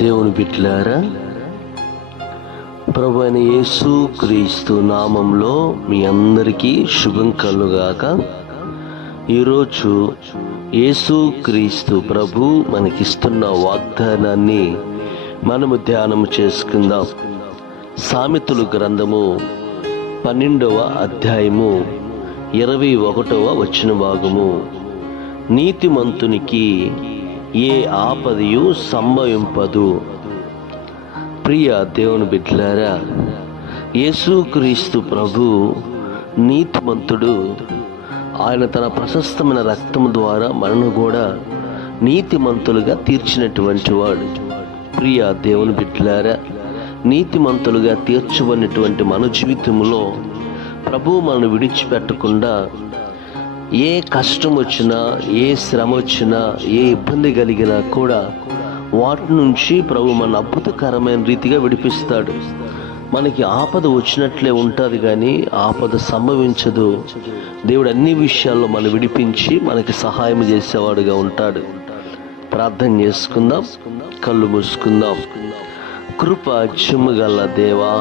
దేవుని బిడ్డలారా, ప్రభువైన యేసు క్రీస్తు నామంలో మీ అందరికీ శుభం కలుగాక. ఈరోజు యేసు క్రీస్తు ప్రభు మనకిస్తున్న వాగ్దానాన్ని మనము ధ్యానము చేసుకుందాం. సామెతలు గ్రంథము 12వ అధ్యాయము 21వ వచన భాగము. నీతిమంతునికి ఏ ఆపదయు సంభవింపదు. ప్రియ దేవుని బిడ్డలారా, యేసుక్రీస్తు ప్రభు నీతిమంతుడు. ఆయన తన ప్రశస్తమైన రక్తము ద్వారా మనను కూడా నీతిమంతులుగా తీర్చినటువంటి వాడు. ప్రియ దేవుని బిడ్డలారా, నీతిమంతులుగా తీర్చబడినటువంటి మన జీవితంలో ప్రభు మనను విడిచిపెట్టకుండా ఏ కష్టం వచ్చినా, ఏ శ్రమ వచ్చినా, ఏ ఇబ్బంది కలిగినా కూడా వాటి నుంచి ప్రభు మన అద్భుతకరమైన రీతిగా విడిపిస్తాడు. మనకి ఆపద వచ్చినట్లే ఉంటుంది, కానీ ఆపద సంభవించదు. దేవుడు అన్ని విషయాల్లో మనం విడిపించి మనకి సహాయం చేసేవాడుగా ఉంటాడు. ప్రార్థన చేసుకుందాం, కళ్ళు మూసుకుందాం. కృప చెమ్మగల దేవా,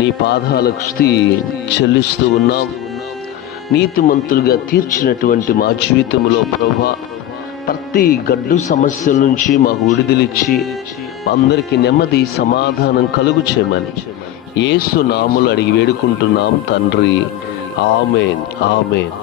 నీ పాదాలకు స్తుతి చెల్లిస్తూ ఉన్నాం. నీతిమంతులుగా తీర్చినటువంటి మా జీవితంలో ప్రభా, ప్రతి గడ్డు సమస్యల నుంచి మాకు విడుదలిచ్చి అందరికీ నెమ్మది సమాధానం కలుగు చేయమని యేసు నామములో అడిగి వేడుకుంటున్నాం తండ్రి. ఆమేన్, ఆమేన్.